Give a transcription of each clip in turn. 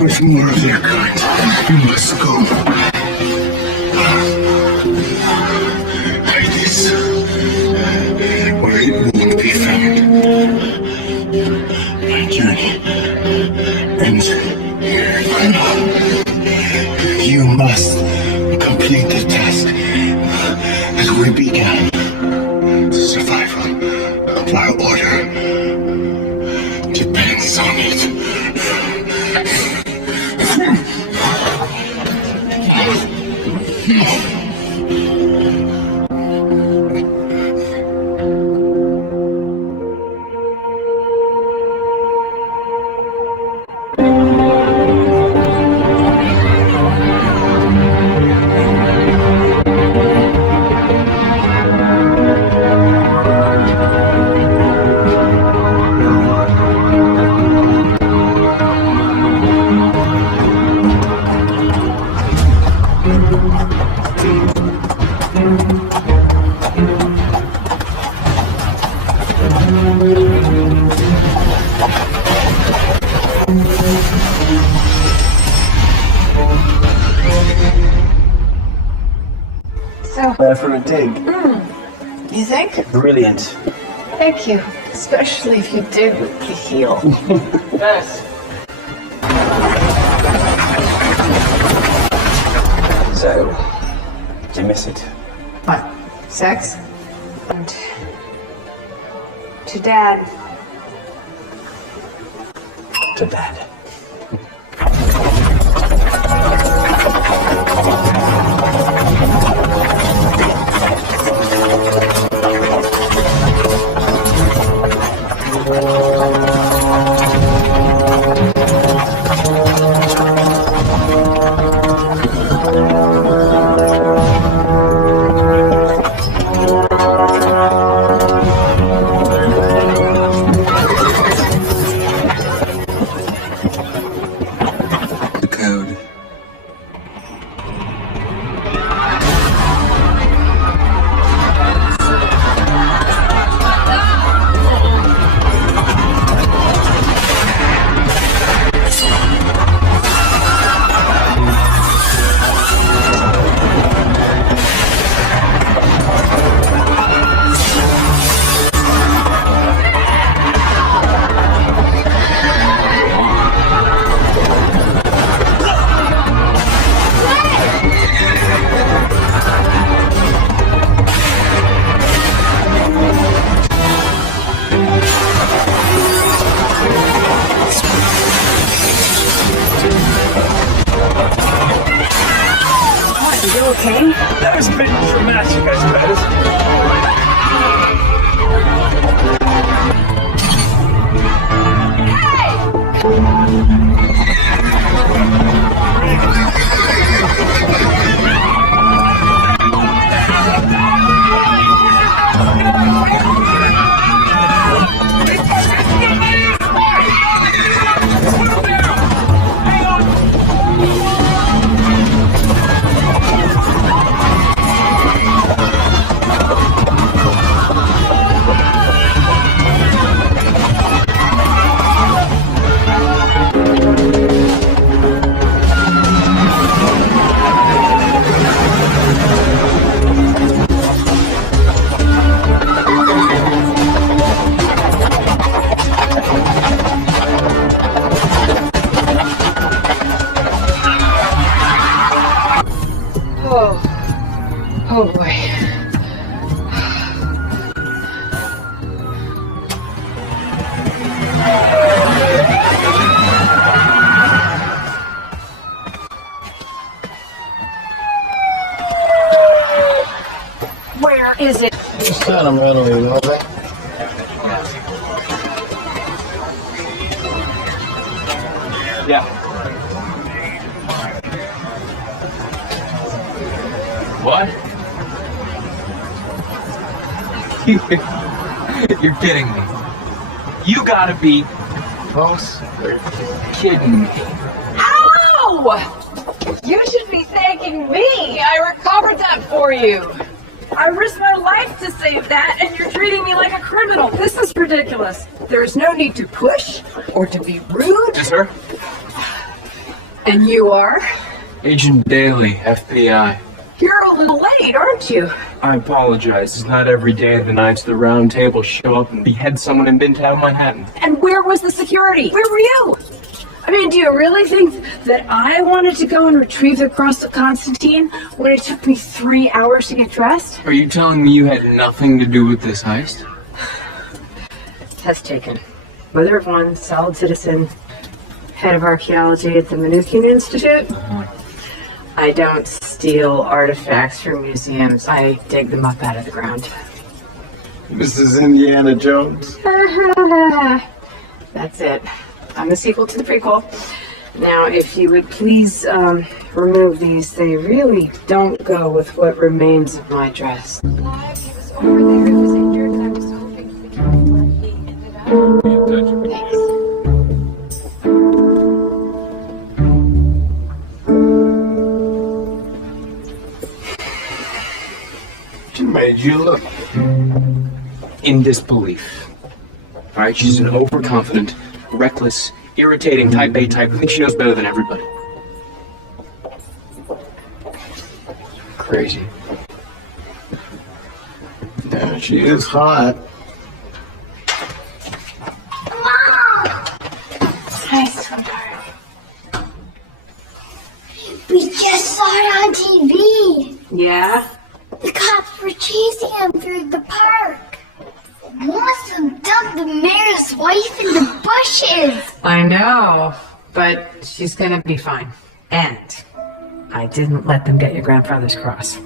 With more of your kind, you must go. Hide this, where it won't be found. My journey ends here. You must complete the task that we began. The survival of our order depends on it. Bad for a dig. You think? Brilliant. Thank you. Especially if you dig with the heel. Yes. So, did you miss it? What? Sex? And to Dad. To Dad. The code. Okay? That was a bit dramatic, I suppose. Oh boy. Where is it? Just kind of mentally, Yeah. What? You're kidding me. You gotta be Boss? kidding me. Ow! You should be thanking me. I recovered that for you. I risked my life to save that, and you're treating me like a criminal. This is ridiculous. There's no need to push or to be rude. Yes, sir? And you are? Agent Daly, FBI. You're a little late, aren't you? I apologize. It's not every day the Knights of the Round Table show up and behead someone in Midtown Manhattan. And where was the security? Where were you? I mean, do you really think that I wanted to go and retrieve the cross of Constantine when it took me 3 hours to get dressed? Are you telling me you had nothing to do with this heist? Test taken. Mother of one, solid citizen, head of archaeology at the Manoukian Institute. I don't steal artifacts from museums. I dig them up out of the ground. Mrs. Indiana Jones? That's it. I'm the sequel to the prequel. Now, if you would please remove these, they really don't go with what remains of my dress. He was over there, he was injured, and I was hoping he could tell me where he ended up. Thanks. She made you look. In disbelief. Alright, she's an overconfident, reckless, irritating type A type who thinks she knows better than everybody. Crazy. Yeah, she is hot. Hi, sweetheart. We just saw it on TV. Yeah? The cops were chasing him through the park. One of them dumped the mayor's wife in the bushes. I know, but she's gonna be fine. And I didn't let them get your grandfather's cross.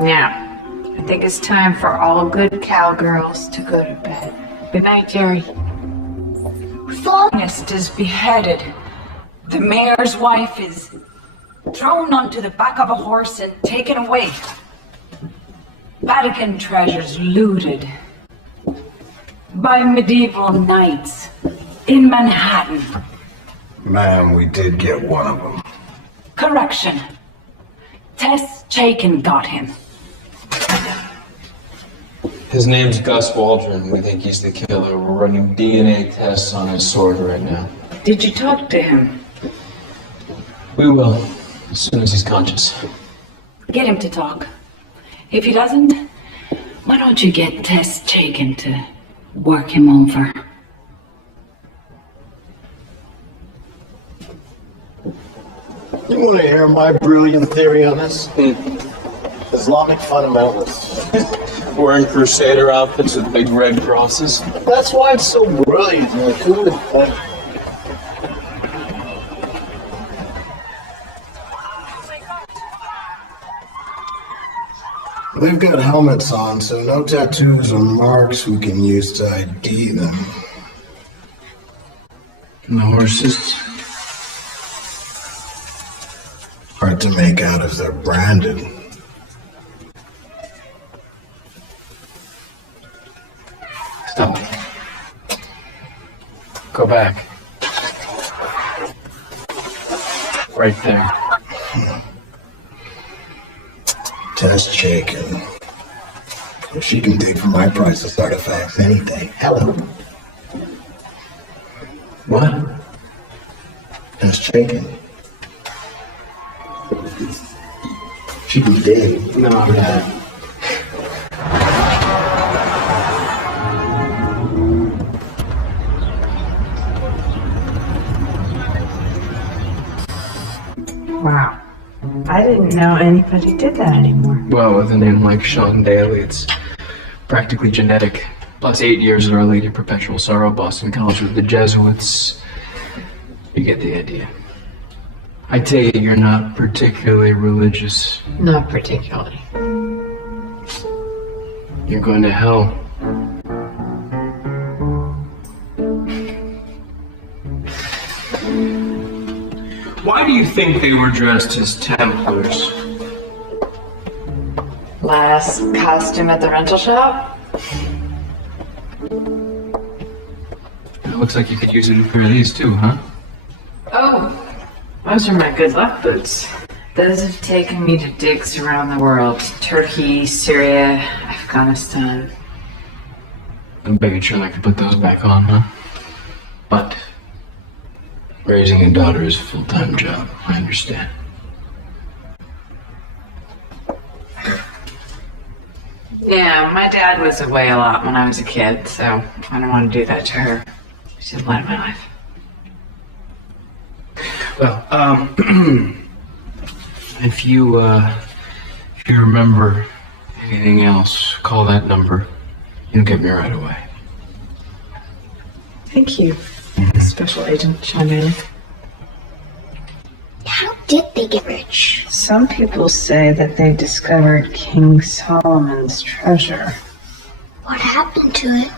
Now, I think it's time for all good cowgirls to go to bed. Good night, Jerry. Honest is beheaded. The mayor's wife is thrown onto the back of a horse and taken away. Vatican treasures looted by medieval knights in Manhattan. Ma'am, we did get one of them. Correction. Tess Chaikin got him. His name's Gus Waldron. We think he's the killer. We're running DNA tests on his sword right now. Did you talk to him? We will, as soon as he's conscious. Get him to talk. If he doesn't, why don't you get Tess Chaikin to work him over? You want to hear my brilliant theory on this? Islamic fundamentalists. Wearing crusader outfits with big red crosses. That's why it's so brilliant. You know, to the point. They've got helmets on, so no tattoos or marks we can use to ID them. And the horses? Hard to make out if they're branded. Stop. Go back. Right there. Tess Chaikin. If she can dig for my priceless artifacts any day. Hello. What? Tess Chaikin. She can dig. No, Yeah. Wow. I didn't know anybody did that anymore. Well, with a name like Sean Daly, it's practically genetic. Plus 8 years at Our Lady of Perpetual Sorrow, Boston College with the Jesuits. You get the idea. I take it you're not particularly religious. Not particularly. You're going to hell. think they were dressed as Templars? Last costume at the rental shop? It looks like you could use a new pair of these too, huh? Oh, those are my good luck boots. Those have taken me to digs around the world. Turkey, Syria, Afghanistan. I'm begging sure I could put those back on, huh? But raising a daughter is a full-time job. I understand. Yeah, my dad was away a lot when I was a kid, so I don't want to do that to her. She's the light of my life. Well, if you remember anything else, call that number. You'll get me right away. Thank you, Special Agent Sean Bailey. How did they get rich? Some people say that they discovered King Solomon's treasure. What happened to it?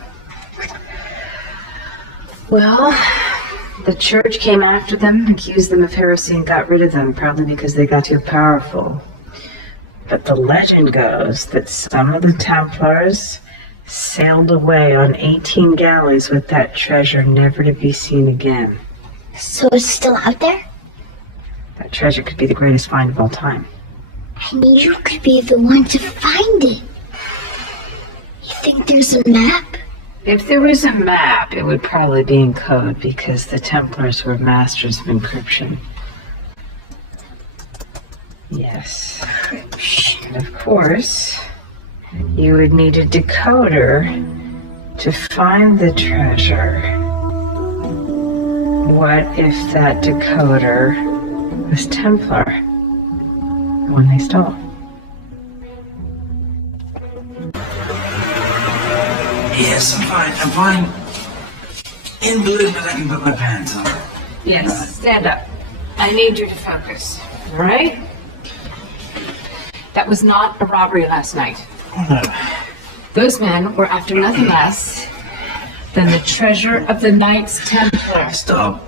Well, the church came after them, accused them of heresy, and got rid of them, probably because they got too powerful. But the legend goes that some of the Templars sailed away on 18 galleys with that treasure, never to be seen again. So it's still out there? That treasure could be the greatest find of all time. And you could be the one to find it. You think there's a map? If there was a map, it would probably be in code, because the Templars were masters of encryption. Yes. And of course, you would need a decoder to find the treasure. What if that decoder was Templar? The one they stole? Yes, I'm fine. In blue, but I can put my pants on. Yes, stand up. I need you to focus, all right? That was not a robbery last night. Oh, no. Those men were after nothing less than the treasure of the Knights Templar. Stop.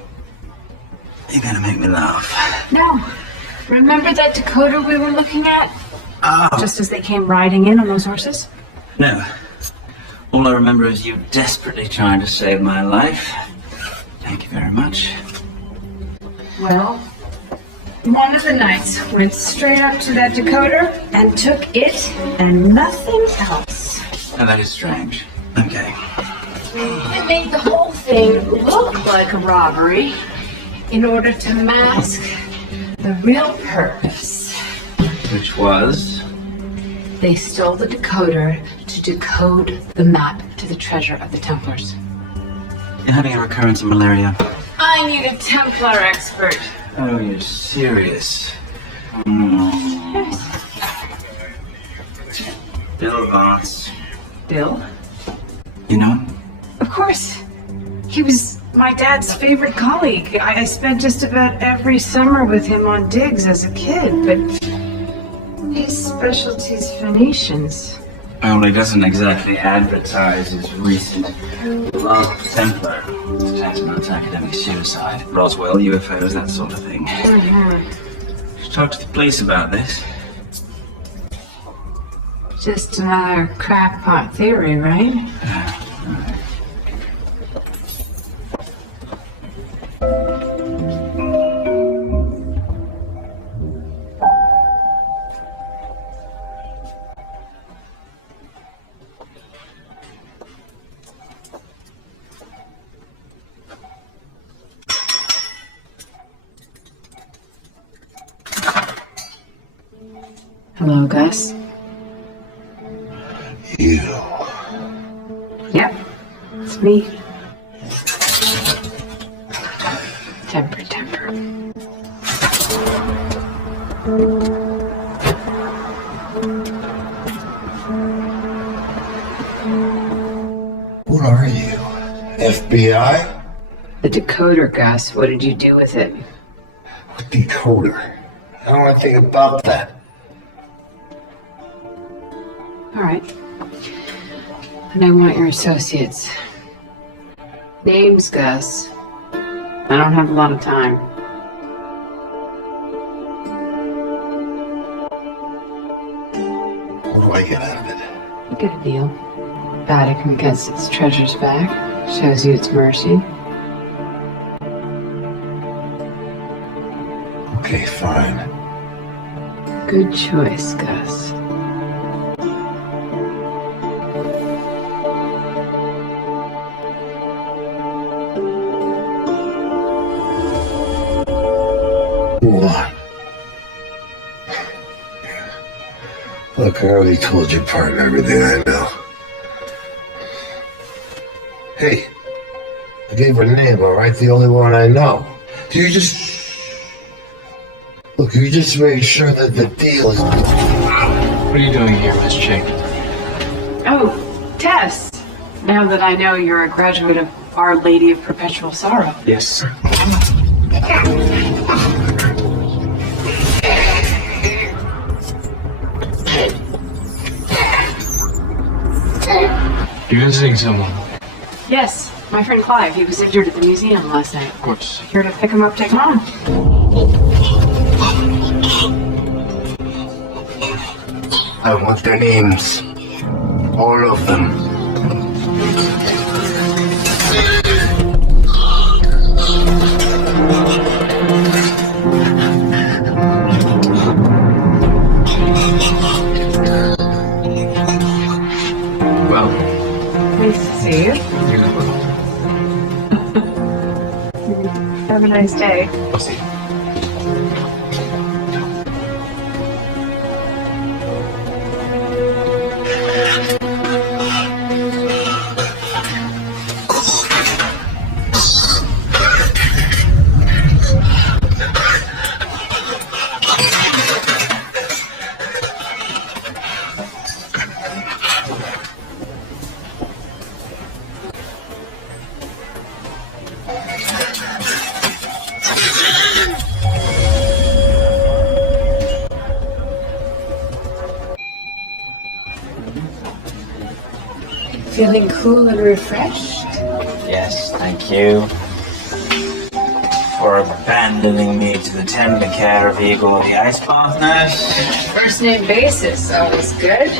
You're gonna make me laugh. No. Remember that decoder we were looking at? Ah. Just as they came riding in on those horses? No. All I remember is you desperately trying to save my life. Thank you very much. Well, one of the knights went straight up to that decoder and took it and nothing else. Now that is strange. Okay. It made the whole thing look like a robbery in order to mask the real purpose. Which was? They stole the decoder to decode the map to the treasure of the Templars. You're having a recurrence of malaria. I need a Templar expert. Oh, you're serious? Bill Vance. Bill? You know him? Of course. He was my dad's favorite colleague. I spent just about every summer with him on digs as a kid, but his specialty's Phoenicians. Well, he doesn't exactly advertise his recent LAST TEMPLAR. It's tantamount to academic suicide. Roswell, UFOs, that sort of thing. Should talk to the police about this. Just another crackpot theory, right? Hello, Gus. You. Yep, it's me. Temper. What are you? FBI? The decoder, Gus. What did you do with it? What decoder? I don't know anything about that. All right. And I want your associates. Names, Gus. I don't have a lot of time. You get a deal. Vatican gets its treasures back. Shows you its mercy. Okay, fine. Good choice, Gus. What? Look, I already told your partner everything I know. Hey, I gave her a name, alright? The only one I know. You just... Look, you just make sure that the deal is... What are you doing here, Miss Chick? Oh, Tess. Now that I know you're a graduate of Our Lady of Perpetual Sorrow. Yes. You're visiting someone? Yes, my friend Clive. He was injured at the museum last night. Of course. Here to pick him up, take him on. I want their names. All of them. Well, Nice to see you. Have a nice day. I'll see you. Feeling cool and refreshed? Yes, thank you. For abandoning me to the tender care of Eagle the Ice Partners. First name basis, always good.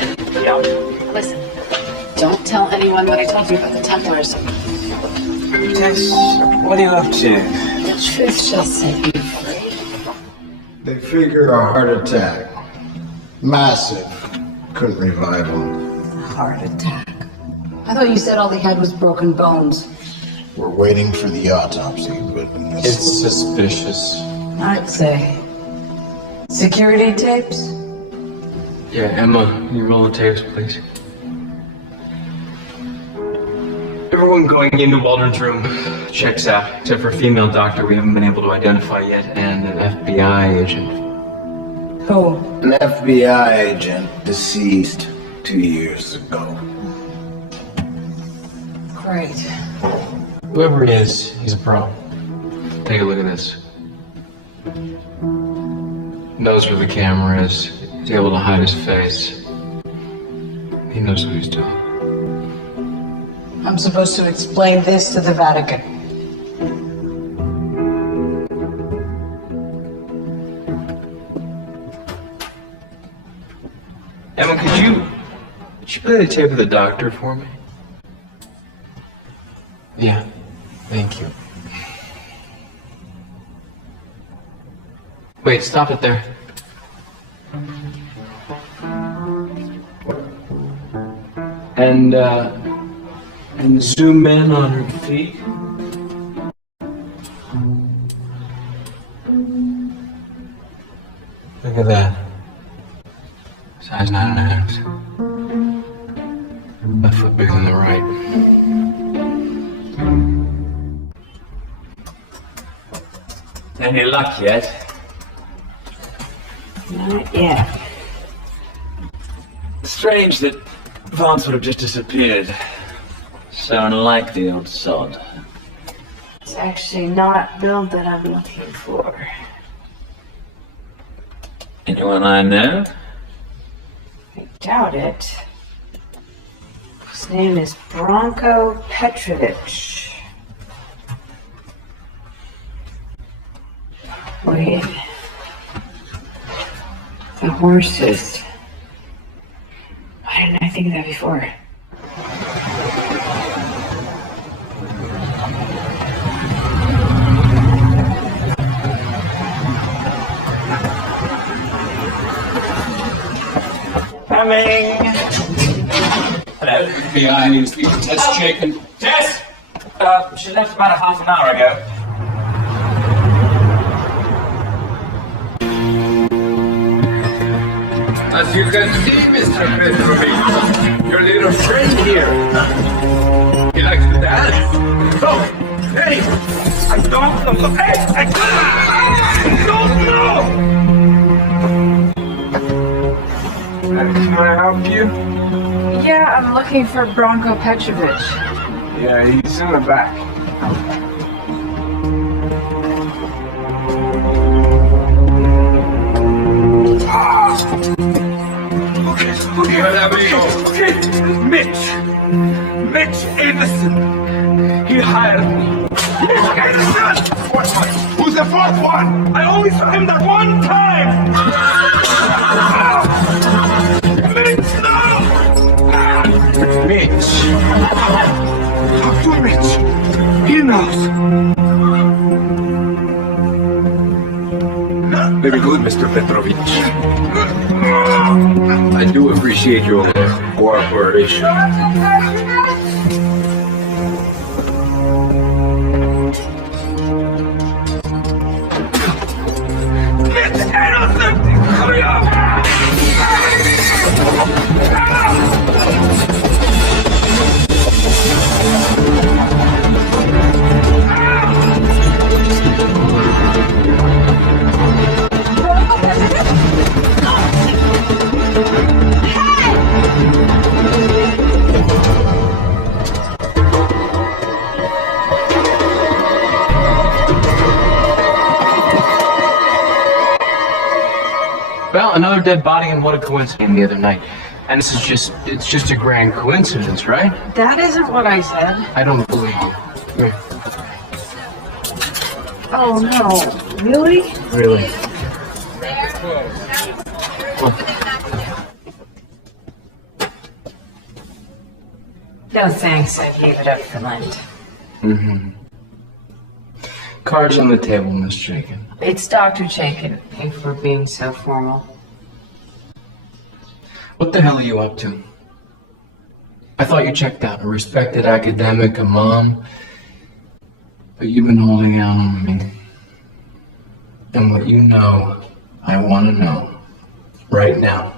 Yup. Listen, don't tell anyone what I told you about the Templars. Tess, what are you up to? The truth shall set you free. They figure a heart attack. Massive. Couldn't revive him. Heart attack. I thought you said all he had was broken bones. We're waiting for the autopsy, but... It's suspicious. I'd say. Security tapes? Yeah, Emma, can you roll the tapes, please? Everyone going into Waldron's room checks out, except for a female doctor we haven't been able to identify yet, and an FBI agent. Who? An FBI agent deceased 2 years ago. Great. Whoever he is, he's a pro. Take a look at this. Knows where the camera is. He's able to hide his face. He knows what he's doing. I'm supposed to explain this to the Vatican. Emma, could you play the tape of the doctor for me? Yeah, thank you. Wait, stop it there. And zoom in on her feet. Look at that. Size 9.5. Left foot bigger than the right. Any luck yet? Not yet. Strange that Vance would have just disappeared. So unlike the old sod. It's actually not build that I'm looking for. Anyone I know? I doubt it. His name is Branko Petrovich. Wait. The horses. Why didn't I think of that before. Coming! Hello. FBI, Tess Chaikin. Tess! She left about a half an hour ago. As you can see, Mr. Petrovich, your little friend here. He likes to dance. Oh, hey! I don't know. Hey! I don't know! Can I help you? Yeah, I'm looking for Branko Petrovic. Yeah, he's in the back. Okay, whatever you go. Okay, Mitch Avison. He hired me. What? Who's the fourth one? I only saw him that one time. Mitch, no! Mitch. Talk to Mitch. He knows. Very good, Mr. Petrovich. I do appreciate your cooperation. It's innocent! Hurry up! Well, another dead body, and what a coincidence the other night. And this is it's just a grand coincidence, right? That isn't what I said. I don't believe you. Here. Oh no, really? Really? No thanks, I gave it up for Lent. Mm-hmm. Cards on the table, Miss Chaikin. It's Dr. Chaikin, if we're being so formal. What the hell are you up to? I thought you checked out, a respected academic, a mom, but you've been holding out on me. And what you know, I want to know, right now.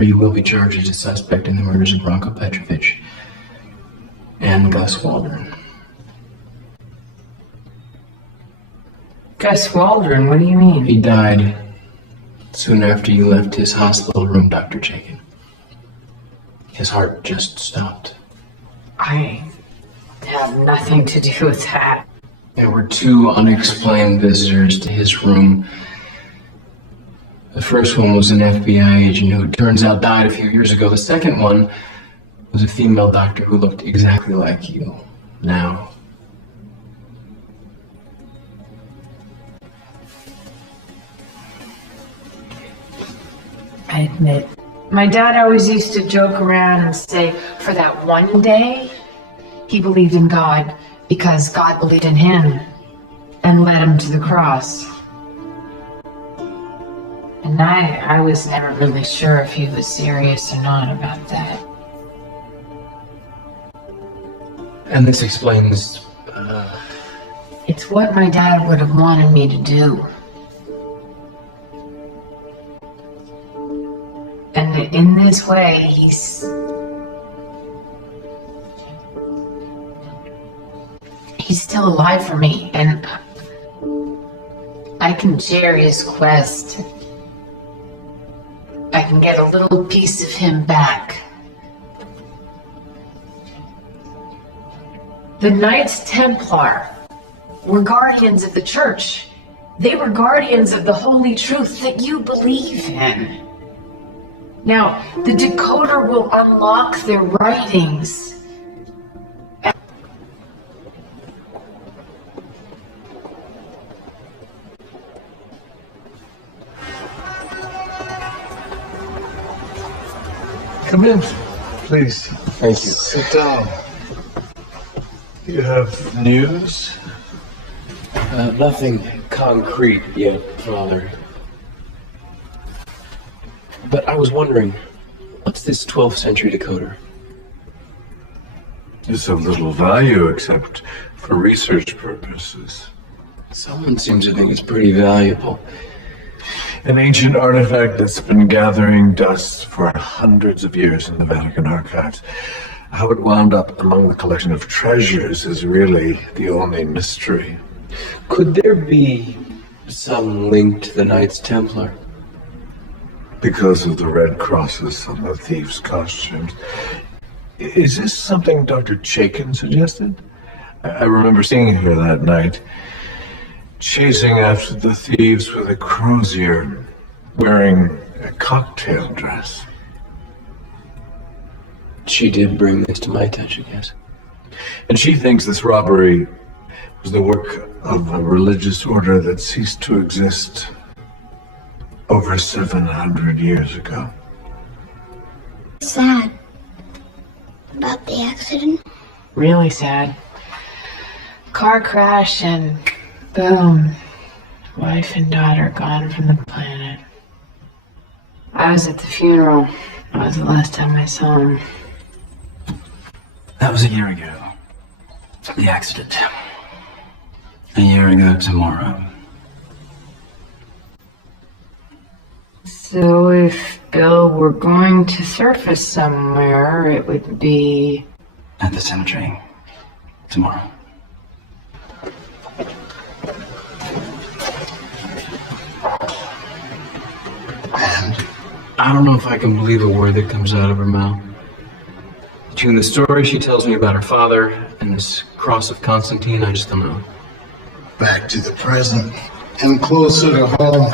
Or you will be charged as a suspect in the murders of Branko Petrovic and Gus Waldron. Gus Waldron, what do you mean? He died soon after you left his hospital room, Dr. Chaikin. His heart just stopped. I have nothing to do with that. There were two unexplained visitors to his room. The first one was an FBI agent who, it turns out, died a few years ago. The second one was a female doctor who looked exactly like you now. I admit. My dad always used to joke around and say, for that one day, he believed in God because God believed in him and led him to the cross. And I was never really sure if he was serious or not about that. And this explains, It's what my dad would have wanted me to do. And in this way, he's still alive for me, and I can share his quest. I can get a little piece of him back. The Knights Templar were guardians of the church. They were guardians of the holy truth that you believe in. Now, the decoder will unlock their writings. come in. Please. Thank you. Sit down. You have news? Nothing concrete yet, Father. But I was wondering, what's this 12th century decoder? It's of little value except for research purposes. Someone seems to think it's pretty valuable. An ancient artifact that's been gathering dust for hundreds of years in the Vatican archives. How it wound up among the collection of treasures is really the only mystery. Could there be some link to the Knights Templar? Because of the red crosses on the thieves' costumes. Is this something Dr. Chaikin suggested? I remember seeing her that night, chasing after the thieves with a crozier, wearing a cocktail dress. She did bring this to my attention, yes. And she thinks this robbery was the work of a religious order that ceased to exist over 700 years ago. Sad. About the accident. Really sad. Car crash and boom. Wife and daughter gone from the planet. I was at the funeral. That was the last time I saw him. That was a year ago. The accident. A year ago tomorrow. So if Bill were going to surface somewhere, it would be... At the cemetery. Tomorrow. And I don't know if I can believe a word that comes out of her mouth. Between the story she tells me about her father and this cross of Constantine, I just don't know. Back to the present and closer to home.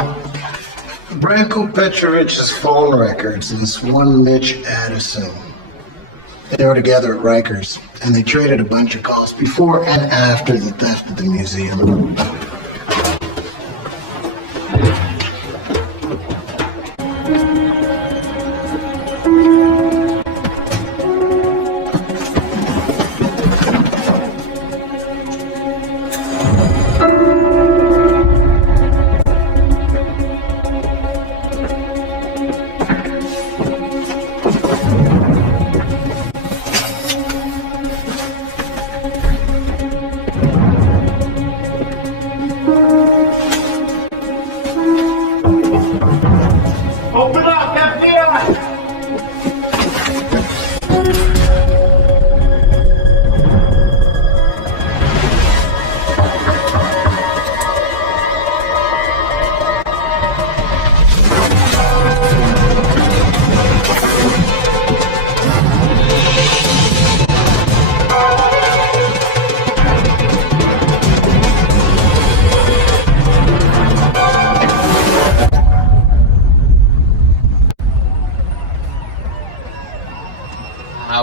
Branko Petrovich's phone records and this one Mitch Addison. They were together at Rikers, and they traded a bunch of calls before and after the theft of the museum.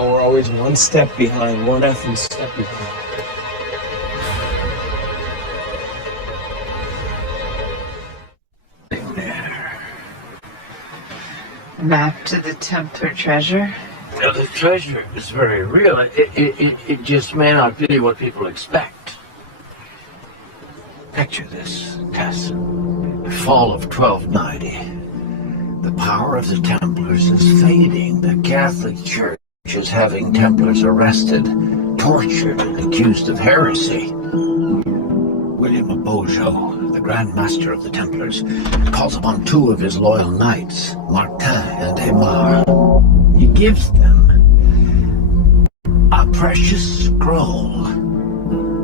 We're always one step behind, one effing step behind. Map to the Templar treasure? Now, the treasure is very real. It just may not be what people expect. Picture this, Tess. The fall of 1290. The power of the Templars is fading. The Catholic Church is having Templars arrested, tortured, and accused of heresy. William of Beaujeu, the Grand Master of the Templars, calls upon two of his loyal knights, Martin and Aymar. He gives them a precious scroll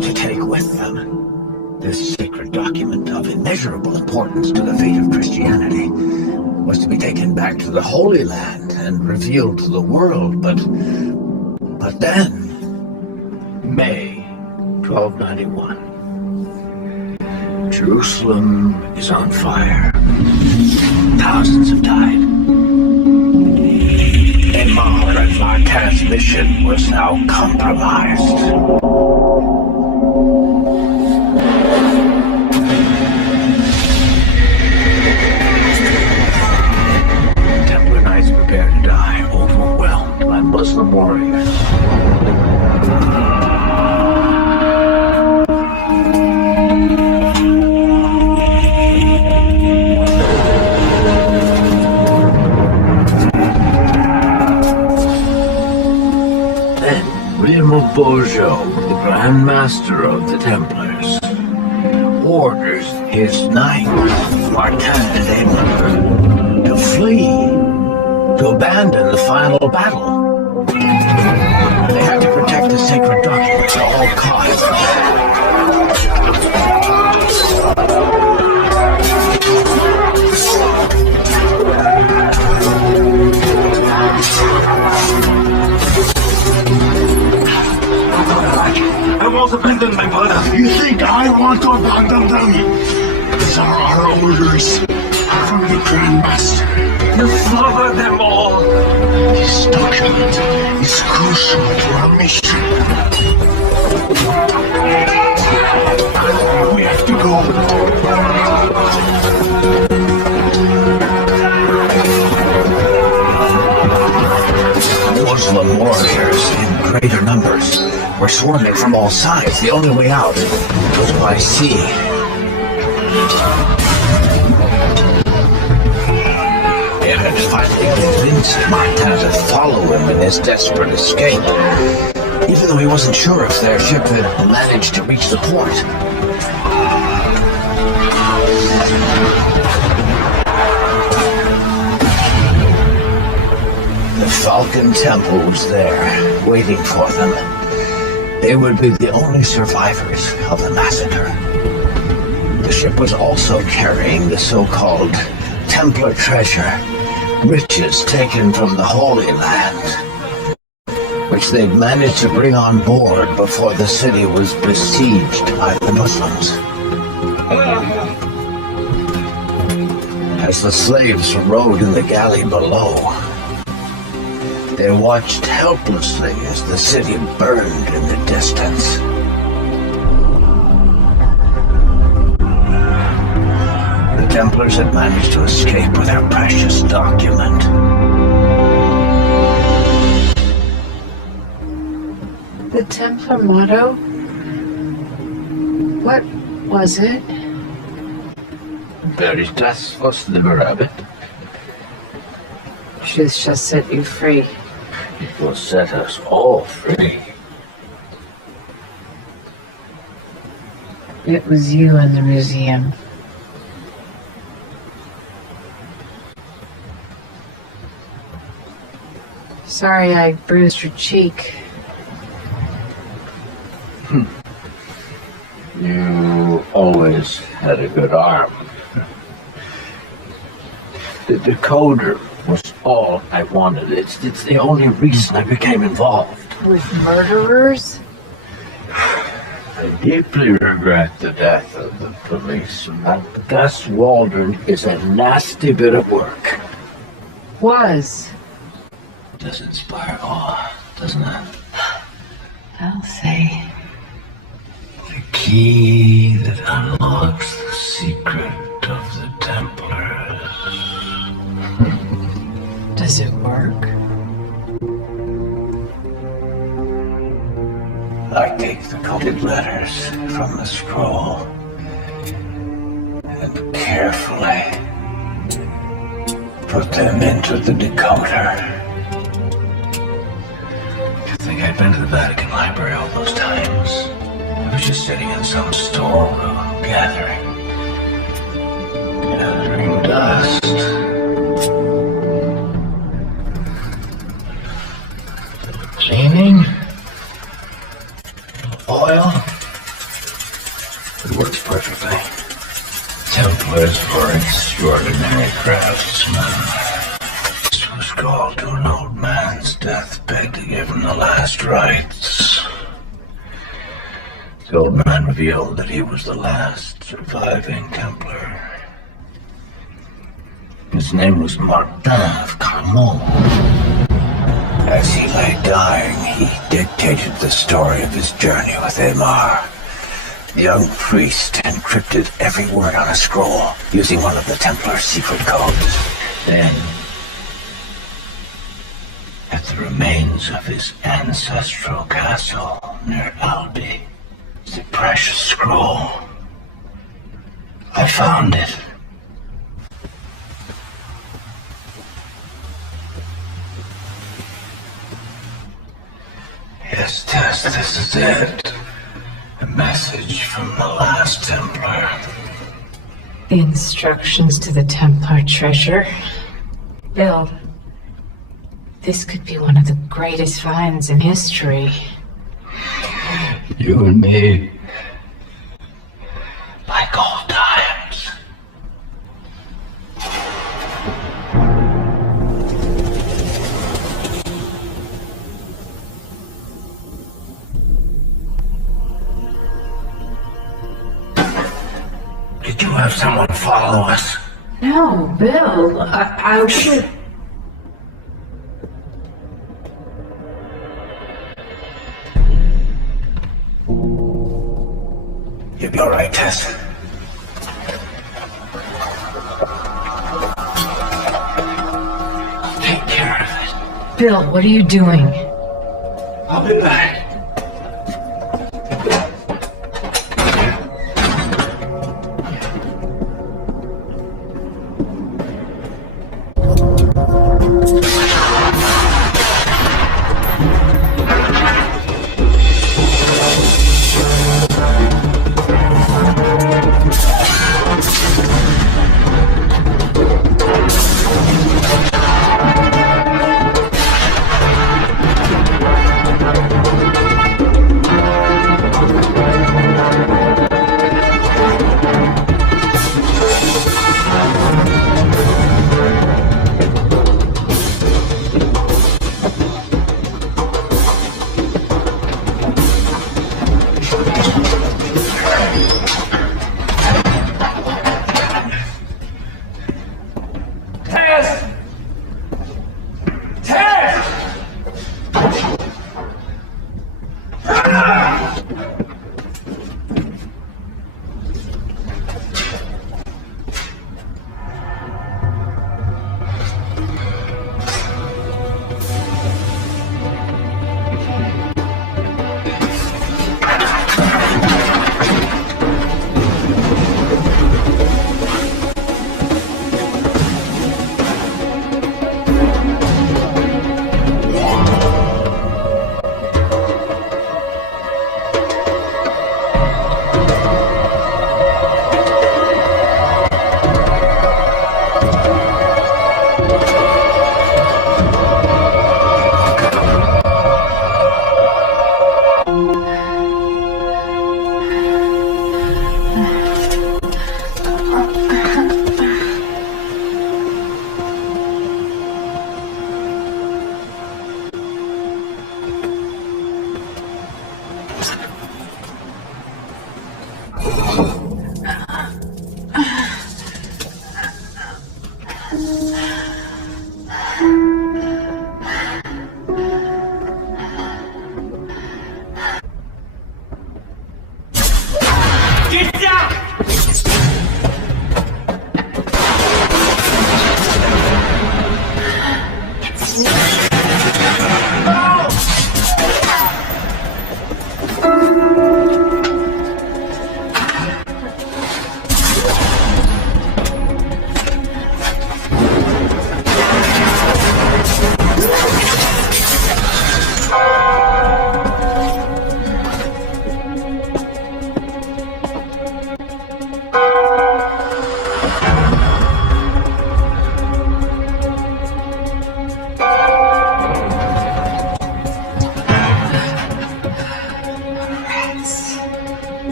to take with them. This sacred document of immeasurable importance to the fate of Christianity was to be taken back to the Holy Land and revealed to the world, but then, May 1291, Jerusalem is on fire. Thousands have died. Aymar and Martin's mission was now compromised. Templar Knights prepare to die, overwhelmed by Muslim warriors. Raymond Khoury, the Grand Master of the Templars, orders his knight, Martin de Raymond, to flee, to abandon the final battle. They had to protect the sacred documents at all costs. I won't abandon my brother. You think I want to abandon them? These are our orders from the Grand Master. You slaughter them all. This document is crucial to our mission. We have to go. Muslim warriors in greater numbers were swarming from all sides. The only way out was by sea. They had finally convinced Martin to follow him in his desperate escape, even though he wasn't sure if their ship had managed to reach the port. The Falcon Temple was there, waiting for them. They would be the only survivors of the massacre. The ship was also carrying the so-called Templar treasure, riches taken from the Holy Land, which they'd managed to bring on board before the city was besieged by the Muslims. As the slaves rode in the galley below, they watched helplessly as the city burned in the distance. The Templars had managed to escape with their precious document. The Templar motto? What was it? Veritas vos liberabit. Truth shall set you free. It will set us all free. It was you in the museum. Sorry I bruised your cheek. You always had a good arm. The decoder was all I wanted. It's the only reason I became involved. With murderers? I deeply regret the death of the policeman. Gus Waldron is a nasty bit of work. Was. Does inspire awe, doesn't it? I'll say. The key that unlocks the secret of the Templars. Does it work? I take the coded letters from the scroll and carefully put them into the decoder. You think I'd been to the Vatican Library all those times? I was just sitting in some storeroom gathering dust. Cleaning? Oil? It works perfectly. Templars for extraordinary craftsmen. This was called to an old man's deathbed to give him the last rites. The old man revealed that he was the last surviving Templar. His name was Martin of Carmont. As he lay dying, he dictated the story of his journey with Aymar. The young priest encrypted every word on a scroll using one of the Templar's secret codes. Then, at the remains of his ancestral castle near Albi. The precious scroll. I found it. Yes, Tess, this is it. A message from the LAST Templar. The instructions to the Templar treasure. Bill, this could be one of the greatest finds in history. You and me. Like old times. Did you have someone follow us? No, Bill, I should... You'll be all right, Tess. I'll take care of it. Bill, what are you doing? I'll be back.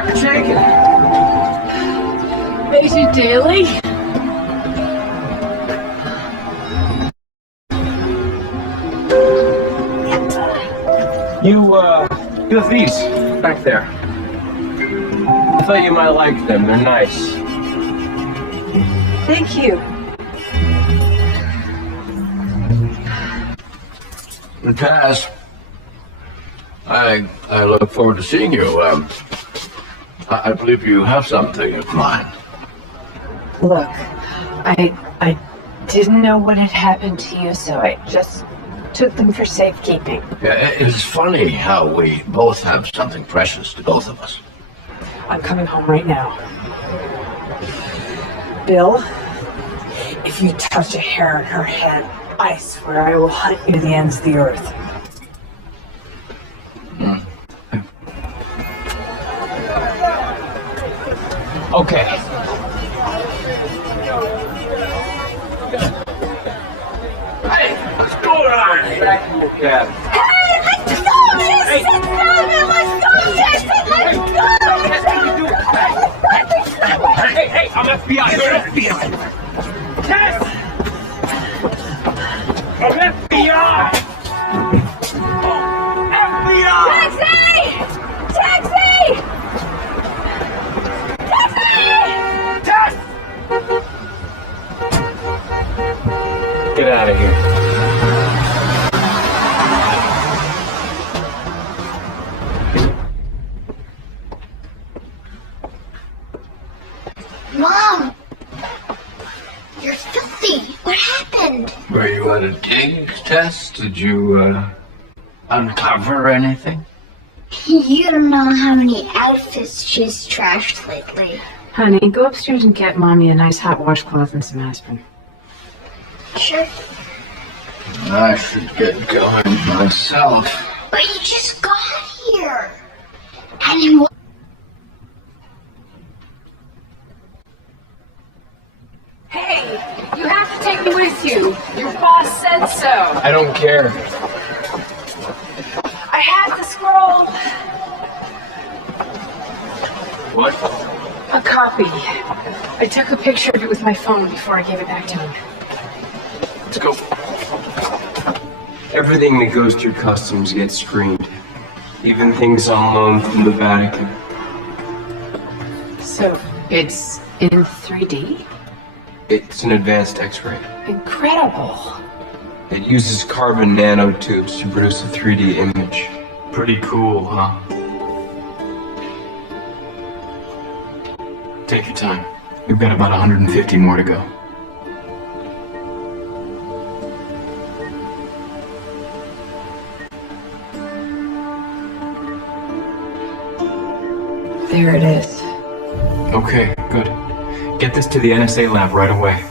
Dr. Chaikin. Major Daly? You have these back there. I thought you might like them. They're nice. Thank you. Taz, I look forward to seeing you. I believe you have something of mine. Look, I didn't know what had happened to you, so I just took them for safekeeping. Yeah, it's funny how we both have something precious to both of us. I'm coming home right now. Bill, if you touch a hair on her head, I swear I will hunt you to the ends of the earth. Okay. Hey, what's going on? Back in your cab. Hey, let's go! Just sit down and let's go! Just let's go! Hey, I'm FBI. You're FBI. Tess! I'm FBI! FBI! Taxi! Taxi! Tess! Get out of here. Mom! You're filthy. What happened? Were you at a dig test? Did you uncover anything? You don't know how many outfits she's trashed lately. Honey, go upstairs and get Mommy a nice hot washcloth and some aspirin. Sure. I should get going myself. But you just got here. And then what? Hey, you have to take me with you. Your boss said so. I don't care. I have the scroll. What? A copy. I took a picture of it with my phone before I gave it back to him. Let's go. Everything that goes through customs gets screened. Even things on loan from the Vatican. So, it's in 3D? It's an advanced X-ray. Incredible. It uses carbon nanotubes to produce a 3D image. Pretty cool, huh? Take your time. We've got about 150 more to go. There it is. Okay, good. Get this to the NSA lab right away.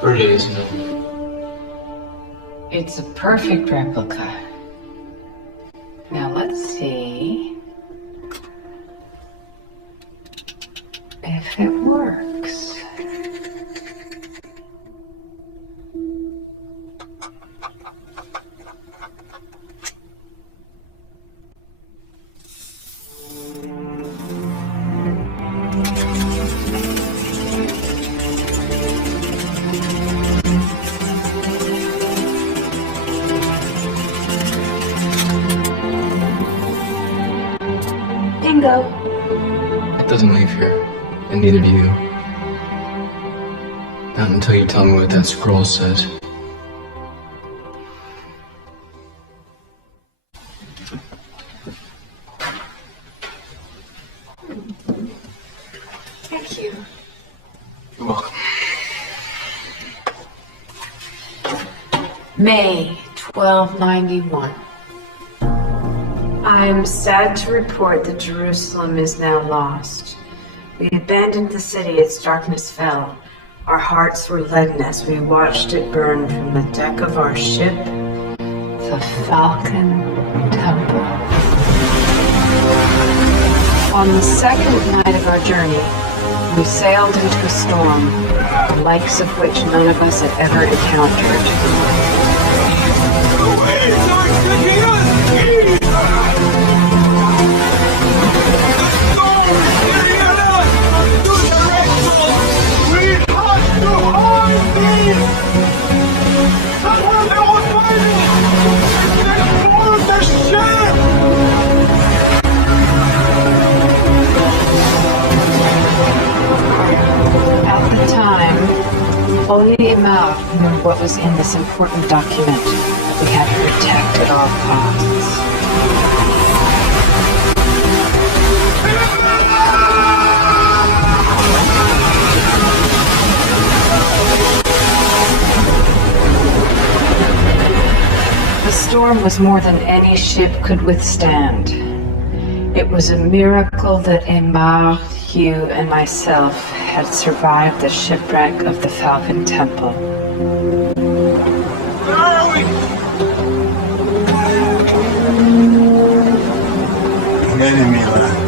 Pretty, isn't it? It's a perfect replica. Now let's see if it works. Bingo. It doesn't leave here, and neither do you. Not until you tell me what that scroll says. Thank you. You're welcome. May 1291. I am sad to report that Jerusalem is now lost. We abandoned the city as darkness fell. Our hearts were leaden as we watched it burn from the deck of our ship, the Falcon Templar. On the second night of our journey, we sailed into a storm, the likes of which none of us had ever encountered. At the time, only Imar knew what was in this important document that we had to protect at all costs. The storm was more than any ship could withstand. It was a miracle that Imar, Hugh, and myself had survived the shipwreck of the Falcon Temple. Where are we? An enemy land.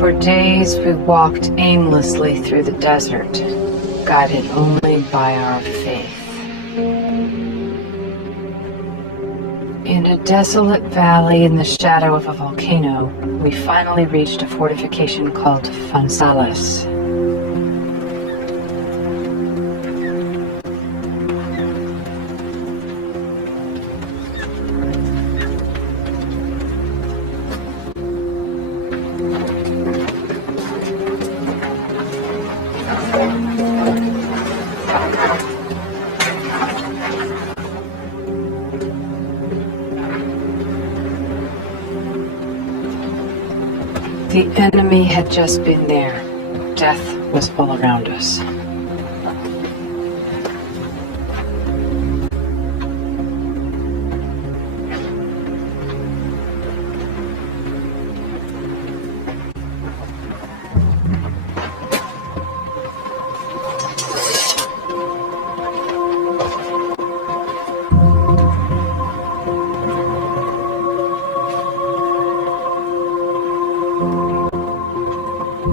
For days we walked aimlessly through the desert, guided only by our faith. In a desolate valley in the shadow of a volcano, we finally reached a fortification called Fansalas. The enemy had just been there. Death was all around us.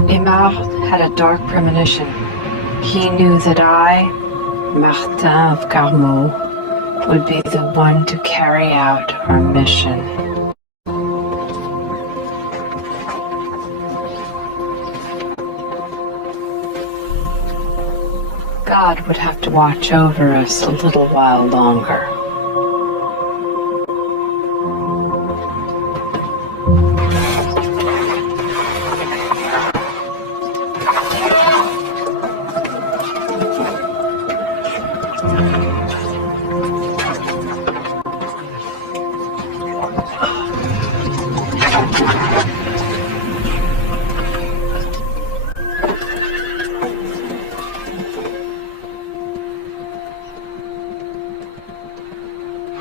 Imar had a dark premonition. He knew that I, Martin of Carmaux, would be the one to carry out our mission. God would have to watch over us a little while longer.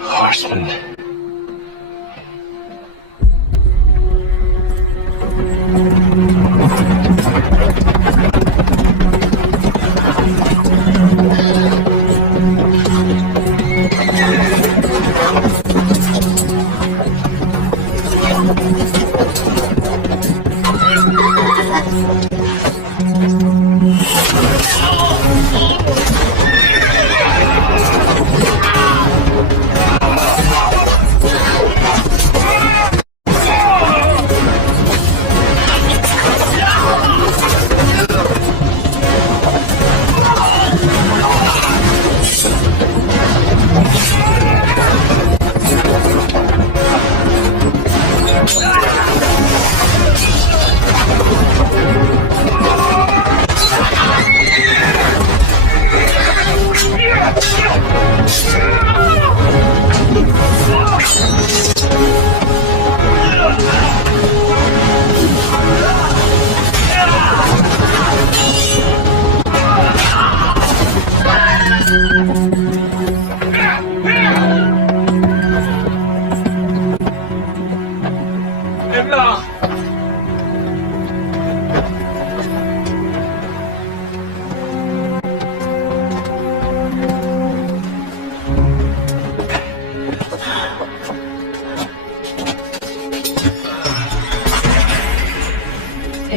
Horseman.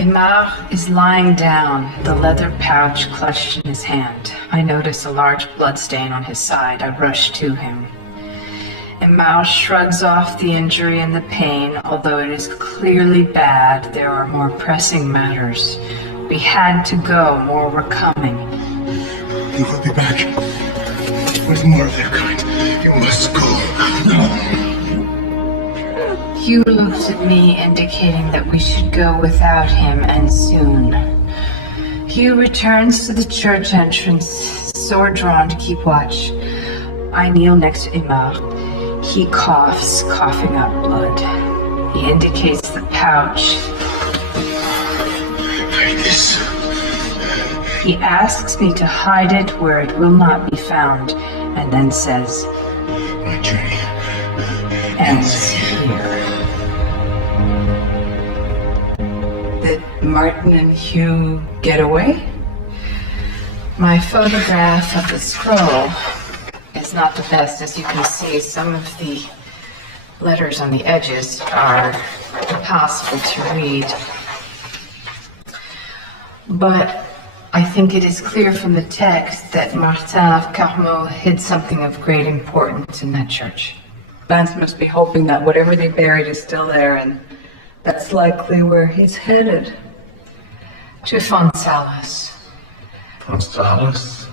Aymar is lying down, the leather pouch clutched in his hand. I notice a large bloodstain on his side. I rush to him. Aymar shrugs off the injury and the pain. Although it is clearly bad, there are more pressing matters. We had to go, more were coming. You will be back with more of their kind. You must go. No. Hugh looks at me, indicating that we should go without him, and soon. Hugh returns to the church entrance, sword drawn to keep watch. I kneel next to Aymar. He coughs, coughing up blood. He indicates the pouch. Hide this. He asks me to hide it where it will not be found, and then says, My journey ends here. Did Martin and Hugh get away? My photograph of the scroll is not the best. As you can see, some of the letters on the edges are impossible to read. But I think it is clear from the text that Martin of Carmaux hid something of great importance in that church. Vance must be hoping that whatever they buried is still there, and that's likely where he's headed. To Fonsalas. Fonsalas?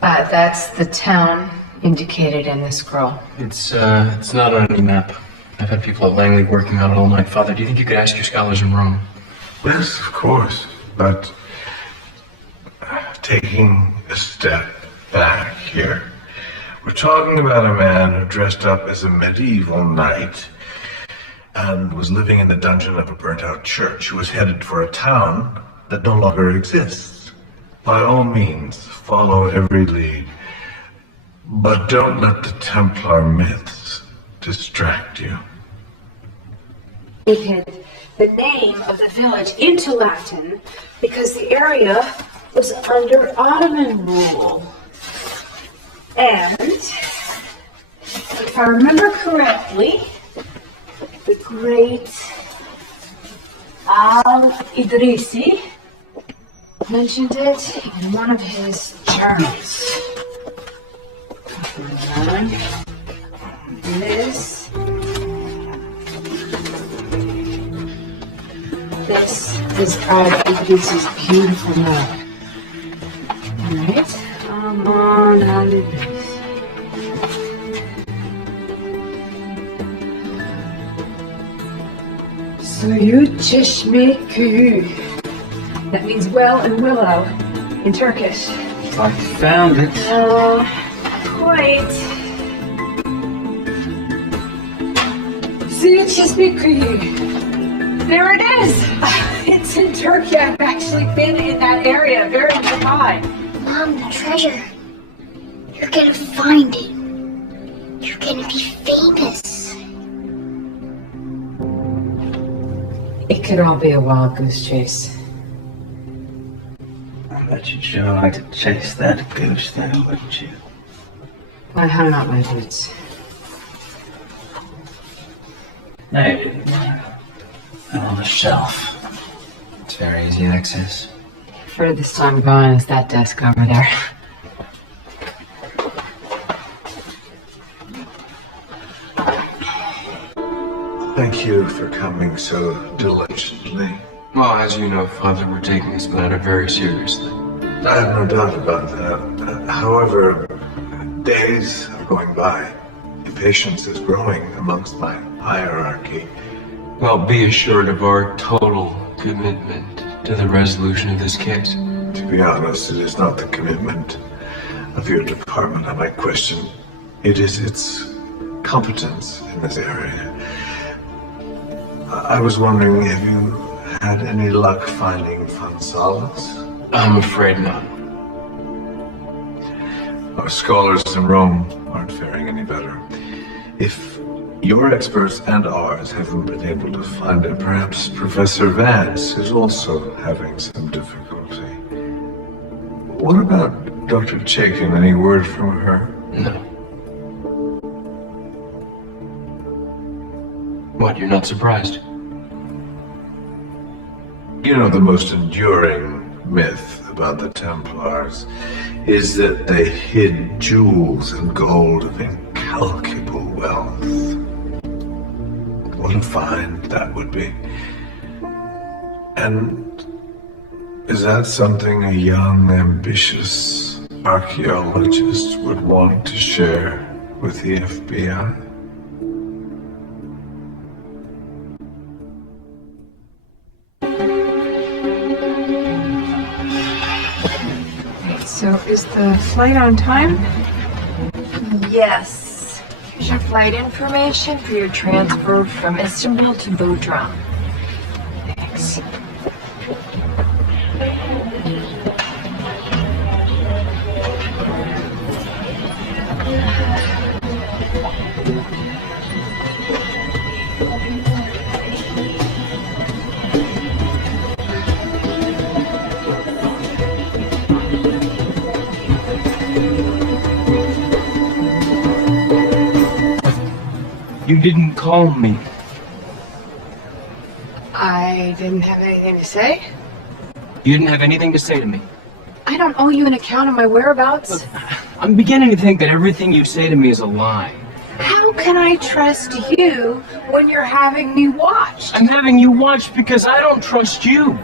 That's the town indicated in the scroll. It's not on any map. I've had people at Langley working on it all night. Father, do you think you could ask your scholars in Rome? Yes, of course. But taking a step back here, we're talking about a man who dressed up as a medieval knight and was living in the dungeon of a burnt-out church, who was headed for a town that no longer exists. By all means, follow every lead, but don't let the Templar myths distract you. They hid the name of the village into Latin because the area was under Ottoman rule. And, if I remember correctly, the great Al-Idrisi mentioned it in one of his journals. This is Al-Idrisi's beautiful note. Alright, I'm on Al-Idris. Suyu Çeşme Köyü. That means well and willow in Turkish. I found it. Quite. Suyu Çeşme Köyü. There it is! It's in Turkey. I've actually been in that area very nearby. Mom, the treasure. You're gonna find it. You're gonna be famous. It could all be a wild goose chase. I bet you'd sure like to chase that goose there, wouldn't you? I hung out my boots. No, you didn't. They're on the shelf. It's very easy access. Furthest I'm going is that desk over there. Thank you for coming so diligently. Well, as you know, Father, we're taking this matter very seriously. I have no doubt about that. However, days are going by. Impatience is growing amongst my hierarchy. Well, be assured of our total commitment to the resolution of this case. To be honest, it is not the commitment of your department I might question. It is its competence in this area. I was wondering, have you had any luck finding Fonsalas? I'm afraid not. Our scholars in Rome aren't faring any better. If your experts and ours haven't been able to find it, perhaps Professor Vance is also having some difficulty. What about Dr. Chaikin? Any word from her? No. What, you're not surprised? You know, the most enduring myth about the Templars is that they hid jewels and gold of incalculable wealth. What a find that would be. And is that something a young, ambitious archaeologist would want to share with the FBI? So is the flight on time? Yes. Here's your flight information for your transfer from Istanbul to Bodrum. Thanks. You didn't call me. I didn't have anything to say. You didn't have anything to say to me. I don't owe you an account of my whereabouts. I'm beginning to think that everything you say to me is a lie. How can I trust you when you're having me watched? I'm having you watched because I don't trust you.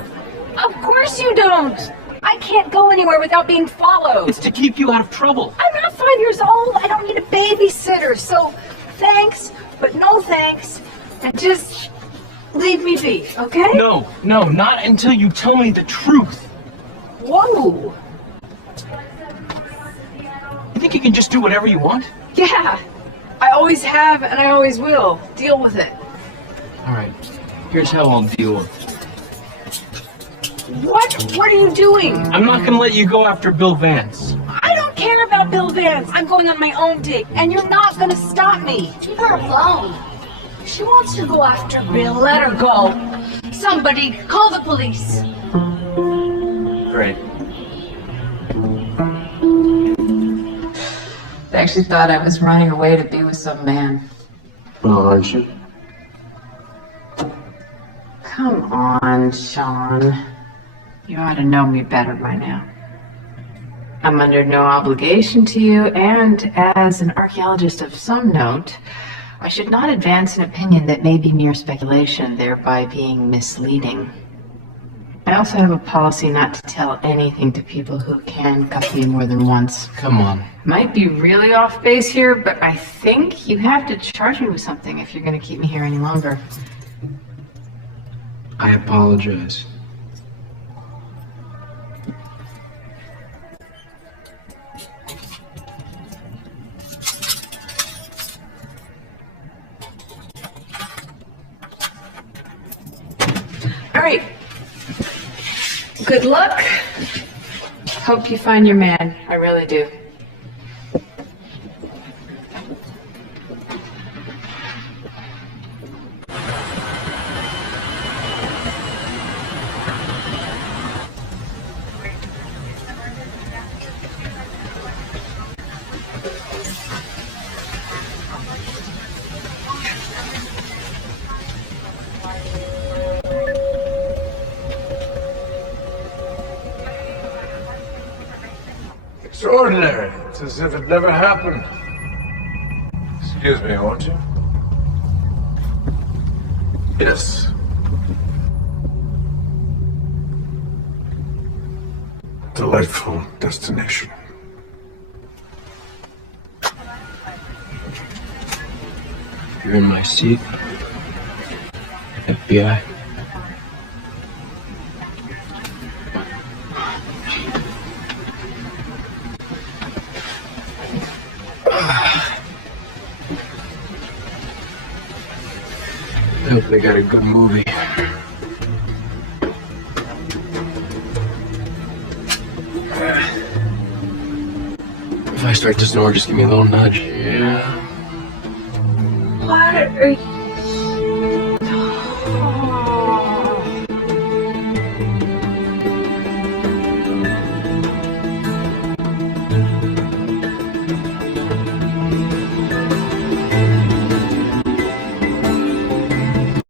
Of course you don't. I can't go anywhere without being followed. It's to keep you out of trouble. I'm not 5 years old. I don't need a babysitter. So thanks, but no thanks. And just leave me be, okay? No, not until you tell me the truth. Whoa. You think you can just do whatever you want? Yeah. I always have and I always will. Deal with it. All right. Here's how I'll deal with it. What? What are you doing? I'm not gonna let you go after Bill Vance. I don't care about Bill Vance. I'm going on my own dig, and you're not gonna stop me. Leave her alone. If she wants to go after Bill, let her go. Somebody call the police. Great. I actually thought I was running away to be with some man. Well, aren't you? Come on, Sean. You ought to know me better by now. I'm under no obligation to you, and as an archaeologist of some note, I should not advance an opinion that may be mere speculation, thereby being misleading. I also have a policy not to tell anything to people who can cuff me more than once. Come on. Might be really off base here, but I think you have to charge me with something if you're going to keep me here any longer. I apologize. All right. Good luck. Hope you find your man. I really do. Extraordinary. It's as if it never happened. Excuse me, won't you? Yes. Delightful destination. You're in my seat. FBI. I hope they got a good movie. If I start to snore, just give me a little nudge. Yeah. What are you